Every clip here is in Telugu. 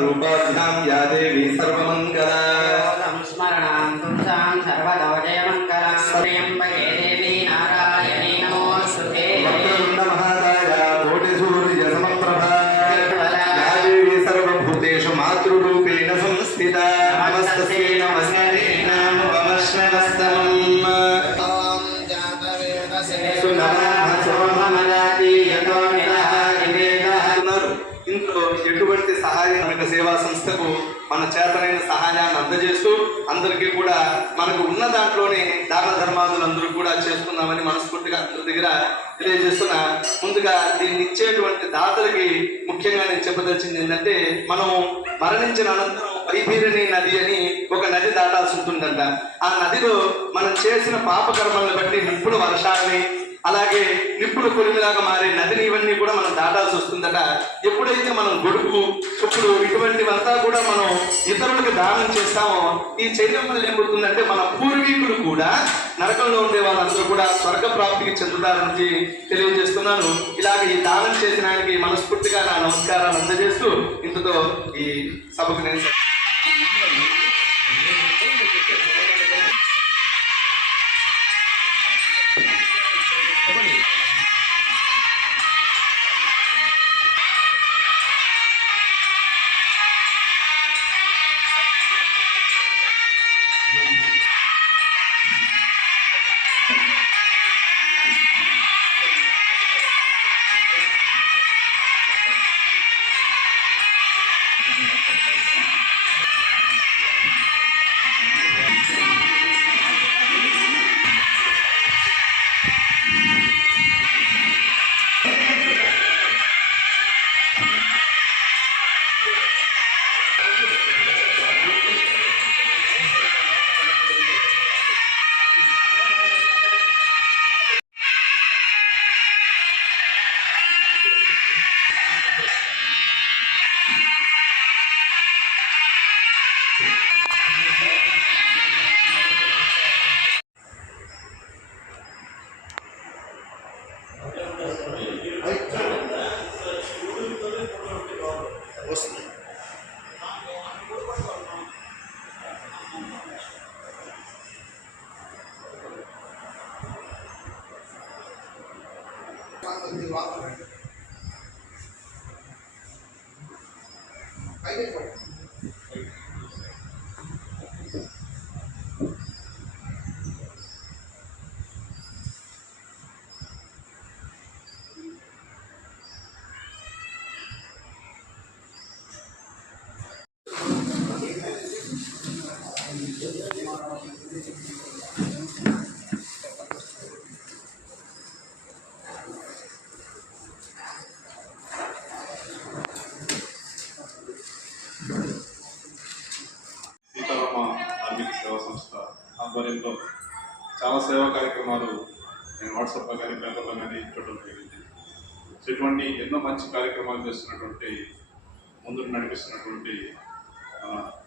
रूपाभ्यां या देवी सर्वमङ्गला संस्मरणां तुमसां सर्वतो जयमङ्गलां त्र्यम्बके देवी नारायणी नमोऽस्तुते वक्रतुण्ड महाकाय कोटिसूर्यसमप्रभा या देवी सर्वभूतेषु मातृरूपेण संस्थिता नमस्तस्यै नमस्ते नमो नमः ఇంట్లో ఎటువంటి సహాయం సేవా సంస్థకు మన చేతనైన సహాయాన్ని అందజేస్తూ అందరికీ కూడా మనకు ఉన్న దాంట్లోనే దాన ధర్మాదులు అందరూ కూడా చేసుకుందామని మనస్ఫూర్తిగా అందరి దగ్గర తెలియజేస్తున్నా. ముందుగా దీన్ని ఇచ్చేటువంటి దాతలకి ముఖ్యంగా నేను చెప్పదలిచింది ఏంటంటే, మనం మరణించిన అనంతరం వైభీరణి నది అని ఒక నది దాటాల్సి ఉంటుందంట. ఆ నదిలో మనం చేసిన పాపకర్మలను బట్టి నిప్పుల వర్షాలని అలాగే నిప్పులు కొలిమిలాగా మారే నదిని ఇవన్నీ కూడా మనం దాటాల్సి వస్తుందట. ఎప్పుడైతే మనం గొడుగు చుప్పుడు ఇటువంటివంతా కూడా మనం ఇతరులకు దానం చేస్తామో ఈ చేయడం వల్ల ఏమవుతుందంటే మన పూర్వీకులు కూడా నరకంలో ఉండే వాళ్ళందరూ కూడా స్వర్గ ప్రాప్తికి చెందుతారని తెలియజేస్తున్నాను. ఇలాగ ఈ దానం చేసిన ఆయనకి మనస్ఫూర్తిగా నా నమస్కారాలు అందజేస్తూ ఇంతతో ఈ సభకు నేను సేవా సంస్థ ఆధ్వర్యంలో చాలా సేవా కార్యక్రమాలు నేను వాట్సాప్లో కానీ పేపర్లో కానీ చూడడం జరిగింది. ఇటువంటి ఎన్నో మంచి కార్యక్రమాలు చేస్తున్నటువంటి ముందుకు నడిపిస్తున్నటువంటి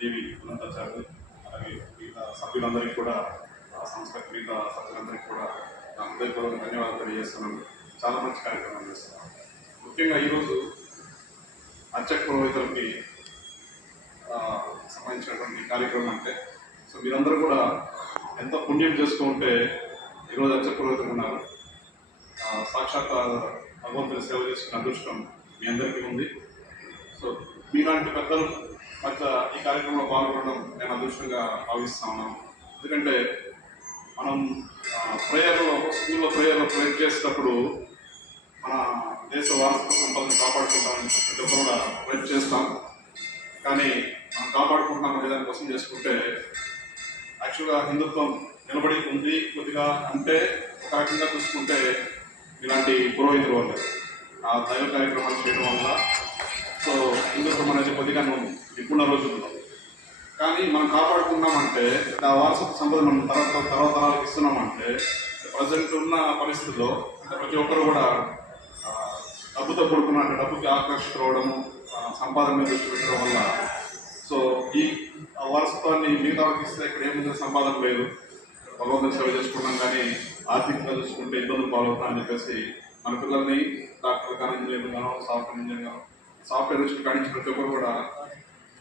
దేవి అనంతాచార్య అలాగే మిగతా సభ్యులందరికీ కూడా సంస్థ మిగతా సభ్యులందరికీ కూడా నా హృదయపూర్వక ధన్యవాదాలు తెలియజేస్తున్నాను. చాలా మంచి కార్యక్రమాలు చేస్తున్నాను. ముఖ్యంగా ఈరోజు అర్చక పురోహితులకి సంబంధించినటువంటి కార్యక్రమం అంటే సో మీరందరూ కూడా ఎంత పుణ్యం చేస్తూ ఉంటే ఈరోజు అర్చక పురోహితులు ఉన్నారు. సాక్షాత్ భగవంతుని సేవ చేసుకునే అదృష్టం మీ అందరికీ ఉంది. సో మీలాంటి పెద్దలు మధ్య ఈ కార్యక్రమంలో పాల్గొనడం నేను అదృష్టంగా భావిస్తా ఉన్నాను. ఎందుకంటే మనం ప్రేయర్లో స్కూల్లో ప్రేయర్ చేసేటప్పుడు మన దేశ వారసత్వ సంపదను కాపాడుకుంటామని ప్రతి ఒక్కరు కూడా ప్రయత్నం చేస్తాం. కానీ మనం కాపాడుకుంటున్నాం దానికోసం చేసుకుంటే యాక్చువల్గా హిందుత్వం నిలబడి ఉంది కొద్దిగా అంటే ఒక రకంగా చూసుకుంటే ఇలాంటి పురోహితుల వల్ల ఆ దైవ కార్యక్రమాలు చేయడం వల్ల సో హిందుత్వం అనేది కొద్దిగా ఇప్పుడున్న రోజుల్లో కానీ మనం కాపాడుకున్నామంటే ఆ వారసత్వ సంపద మనం తర్వాత తరాలకు ఇస్తున్నామంటే ప్రజెంట్ ఉన్న పరిస్థితుల్లో ప్రతి ఒక్కరు కూడా డబ్బుతో కూడుకున్న డబ్బుకి ఆకర్షితులవడము సంపాదన మీద దృష్టి పెట్టడం వల్ల సో ఈ వారసత్వాన్ని మిగతా వాళ్ళకి ఇస్తే ఇక్కడ ఏముంది సంపాదన లేదు భగవంతుని సేవ చేసుకున్నాం కానీ ఆర్థికంగా చూసుకుంటే ఇబ్బందులు పాల్గొంటున్నాం అని చెప్పేసి మన పిల్లల్ని డాక్టర్ కానీ ఇంజనీర్ గానో సాఫ్ట్వేర్ ఇంజనీర్ గానో సాఫ్ట్వేర్ నుంచి కానీ ప్రతి ఒక్కరు కూడా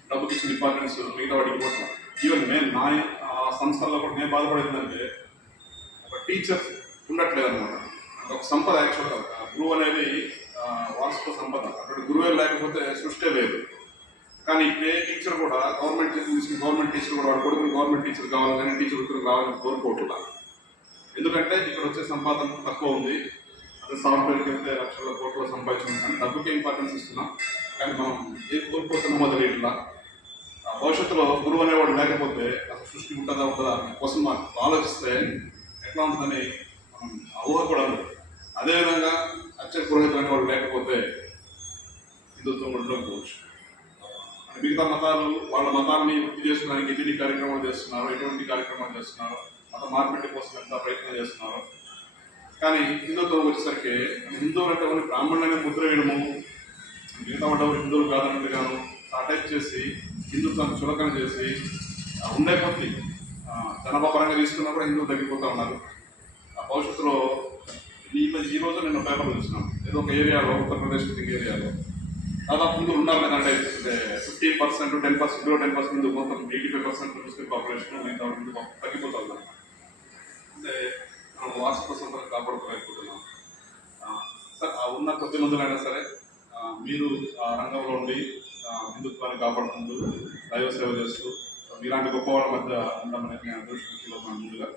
డబ్బుకి ఇచ్చిన డిపార్ట్మెంట్స్ మిగతా వాటికి పోతున్నాం. ఈవెన్ నేను నా సంస్థల్లో కూడా నేను బాధపడేందంటే ఒక టీచర్స్ ఉండట్లేదు అనమాట. ఒక సంపద యాక్చువల్గా గురువు అనేది వారసత్వ సంపద. అక్కడ గురువే లేకపోతే సృష్టి లేదు. కానీ ఏ టీచర్ కూడా గవర్నమెంట్ టీచర్ కూడా వాడు కొడుకుని గవర్నమెంట్ టీచర్ కావాలని టీచర్ ఉద్యోగం కావాలని కోరుకోవట్లా. ఎందుకంటే ఇక్కడ వచ్చే సంపాదన తక్కువ ఉంది. అదే సాఫ్ట్వేర్కి వెళ్తే లక్షల కోట్లు సంపాదించుకుంటాం, కానీ డబ్బుకి ఇంపార్టెన్స్ ఇస్తున్నాం. కానీ మనం ఏం కోరుకోతున్నామో తెలియట్లా. భవిష్యత్తులో గురువు అనేవాడు లేకపోతే అసలు సృష్టి ఉంటుందా దాని కోసం మనం ఆలోచిస్తే ఎట్లా ఉంటుందని మనం ఊహ కూడా ఉంది. అదేవిధంగా అక్షర పురోహితులు అనేవాడు లేకపోతే హిందుత్వం ఉండకపోవచ్చు. మిగతా మతాలు వాళ్ళ మతాన్ని వృద్ధి చేసుకోవడానికి ఎన్ని కార్యక్రమాలు చేస్తున్నారు, ఎటువంటి కార్యక్రమాలు చేస్తున్నారు, మత మార్పిడి కోసం ఎంత ప్రయత్నం చేస్తున్నారు. కానీ హిందుత్వం వచ్చేసరికి హిందువులు అంటే కొన్ని బ్రాహ్మణులనే ముద్ర వేయడము, మిగతా వాళ్ళు హిందువులు కాదన్నట్టుగాను అటాచ్ చేసి హిందుత్వాన్ని చులకన చేసి ఉండే కొద్ది జనాభా పరంగా తీసుకున్నా కూడా హిందువులు తగ్గిపోతూ ఉన్నారు. భవిష్యత్తులో ఈ రోజు నేను పేపర్లు చూసినాను, ఏదో ఒక ఏరియాలో ఉత్తరప్రదేశ్ ఏరియాలో దాదాపు హిందువులు ఉన్నారు కదంటే 15%, 10% హిందూ మొత్తం 85% ముస్లిం పాపులేషన్ మిగతా హిందూ తగ్గిపోతా ఉన్నారు. అంటే మనం వారసత్వ సంపద కాపాడుకోలేకపోతున్నాం. సార్ ఉన్న కొద్ది మందులైనా సరే మీరు ఆ రంగంలో ఉండి హిందుత్వాన్ని కాపాడుకుంటూ దైవ సేవ చేస్తూ మీలాంటి గొప్ప వాళ్ళ మధ్య ఉండమని నేను అదృష్టం ముందుగా.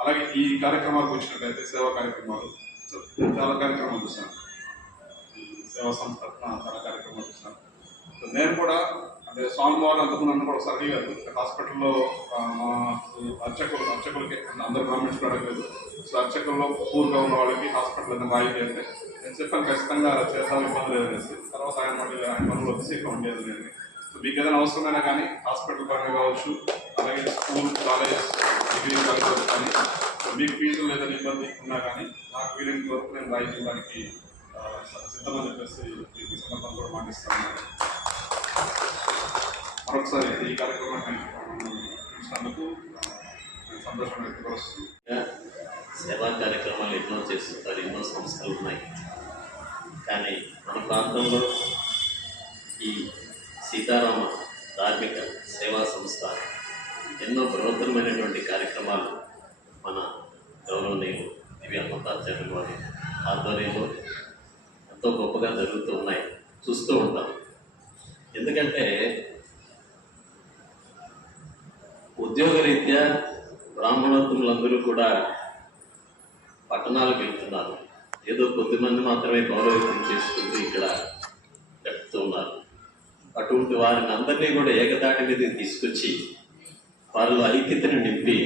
అలాగే ఈ కార్యక్రమాలకు వచ్చినట్లయితే సేవా కార్యక్రమాలు చాలా కార్యక్రమాలు చూశాను, సేవా సంస్థ చాలా కార్యక్రమాలు చూశాను. సో నేను కూడా అంటే స్వామివారు అంతకుముందు అన్న కూడా ఒకసారి అడిగారు హాస్పిటల్లో మా అర్చకులకి అందరు గవర్నమెంట్స్ కూడా అడగలేదు. సో అర్చకుల్లో పూర్గా ఉన్న వాళ్ళకి హాస్పిటల్ ఏదైనా రాయితీ అంటే నేను చెప్పాను ఖచ్చితంగా చేద్దాం, ఇబ్బంది లేదనేసి. తర్వాత ఆయన పనులు వచ్చి ఉండేది లేదు. సో మీకు ఏదైనా అవసరమైనా కానీ హాస్పిటల్ పరంగా కావచ్చు, అలాగే స్కూల్ కాలేజ్ డిగ్రీ కాలేజ్ కానీ మీకు ఫీజులు ఏదైనా ఇబ్బంది ఉన్నా కానీ నాకు వీలైన వరకు నేను రాయితీ ఇవ్వడానికి సిద్ధమని చెప్పేసి మీకు సందర్భం కూడా మాటిస్తాను. మరొకసారి ఈ కార్యక్రమాన్ని చూసినందుకు సంతోషం వ్యక్తపరుస్తుంది. సేవా కార్యక్రమాలు ఎన్నో చేస్తుంటారు, ఎన్నో సంస్థలు ఉన్నాయి. కానీ మన ప్రాంతంలో ఈ సీతారామ ధార్మిక సేవా సంస్థ ఎన్నో బృహత్తరమైనటువంటి కార్యక్రమాలు మన గౌరవనీయులు దివ్య అమృతాచార్యుల వారి ఆధ్వర్యంలో ఎంతో గొప్పగా జరుగుతూ ఉన్నాయి, చూస్తూ ఉంటాం. ఎందుకంటే ఉద్యోగరీత్యా బ్రాహ్మణోత్తములందరూ కూడా పట్టణాలకు వెళ్తున్నారు. ఏదో కొద్దిమంది మాత్రమే పౌరోహిత్యం చేసుకుంటూ ఇక్కడ గడుపుతూ ఉన్నారు. అటువంటి వారిని అందరినీ కూడా ఏకతాటి మీద తీసుకొచ్చి వారిలో ఐక్యతను నింపి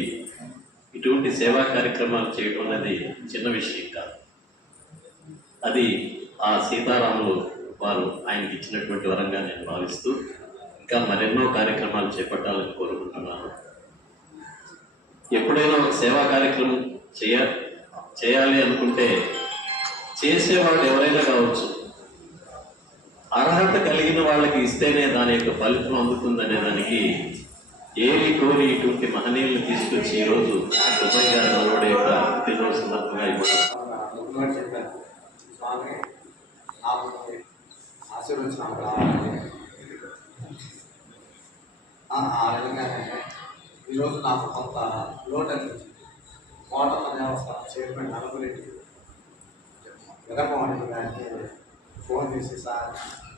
ఇటువంటి సేవా కార్యక్రమాలు చేయడం అనేది చిన్న విషయం కాదు. అది ఆ సీతారాములు వారు ఆయనకి ఇచ్చినటువంటి వరంగా నేను భావిస్తూ ఇంకా మరెన్నో కార్యక్రమాలు చేపట్టాలని కోరుకుంటున్నాను. ఎప్పుడైనా ఒక సేవా కార్యక్రమం చేయాలి అనుకుంటే చేసేవాళ్ళు ఎవరైనా కావచ్చు, అర్హత కలిగిన వాళ్ళకి ఇస్తేనే దాని యొక్క ఫలితం అందుతుందనే దానికి ఏరి కోరి ఇటువంటి మహనీయులను తీసుకొచ్చి ఈరోజు దుబాయ్ గారి నలుగుడు యొక్క పుట్టినరోజు సందర్భంగా ఇవ్వడం ఈరోజు నాకు కొంత లోటు అనిపించింది. కోటల దేవస్థానం చైర్మన్ నలుగురెడ్డి విరమవాణి గారికి ఫోన్ చేసి సార్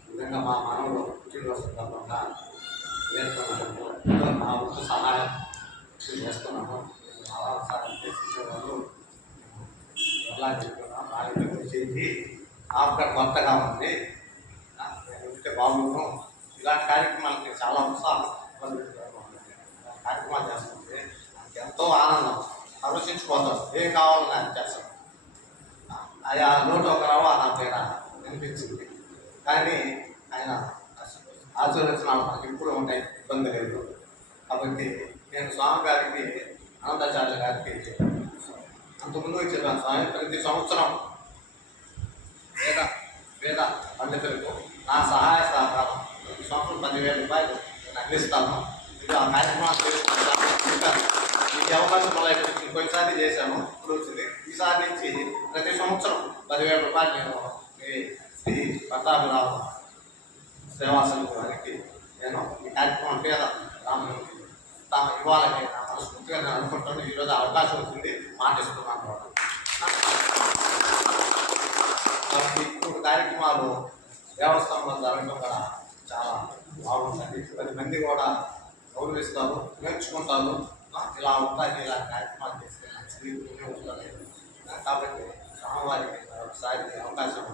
విధంగా మా మనవడు పుట్టినరోజు సందర్భంగా నేర్చుకున్నాను, నా వంతు సహాయం చేస్తున్నాను, అలా సార్ చేసేవాళ్ళు ఎలా చెప్తున్నాను నా దగ్గర చేసి నాకు కొత్తగా ఉంది, ఉంటే బాగున్నాను. ఇలాంటి కార్యక్రమాలకి చాలా ఉత్సాహం కార్యక్రమాలు చేస్తుంటే నాకు ఎంతో ఆనందం, ఆలోచించుకోతాం ఏం కావాలని ఆయన చేస్తాం. ఆయా నోట ఒక రవ్వ నా పేర అనిపించింది. కానీ ఆయన ఆశీర్వచనాలు మనకి ఎప్పుడు ఉంటాయి, ఇబ్బంది లేదు. కాబట్టి నేను స్వామి గారికి అనంతాచార్య గారికి అంతకుముందు చెప్పాను, స్వామి ప్రతి సంవత్సరం వేద పండితులకు నా సహాయ సహకారం ప్రతి సంవత్సరం 10,000 రూపాయలు నేను అందిస్తాను. మీరు ఆ కార్యక్రమాలు చేసుకుంటాను. ఈ అవకాశం మళ్ళీ కొన్నిసారి చేశాను, ఇప్పుడు వచ్చింది. ఈసారి నుంచి ప్రతి సంవత్సరం 10,000 రూపాయలు నేను శ్రీ పట్టాభిరామ సేవా సంఘ వారికి నేను ఈ కార్యక్రమం పేద ఇవ్వాలని నా మనస్ఫూర్తిగా నేను అనుకుంటాను. ఈరోజు అవకాశం వచ్చింది, మాటిస్తున్నాను కూడా. కాబట్టి ఇప్పుడు కార్యక్రమాలు దేవస్థానంలో జరగడం కూడా చాలా బాగుంటుంది. 10 మంది కూడా గౌరవిస్తారు, నేర్చుకుంటారు. ఇలా ఉంటాయి, ఇలా కార్యక్రమాలు చేస్తే మంచిది ఉంటుంది. కాబట్టి స్వామివారికి ఒకసారి అవకాశం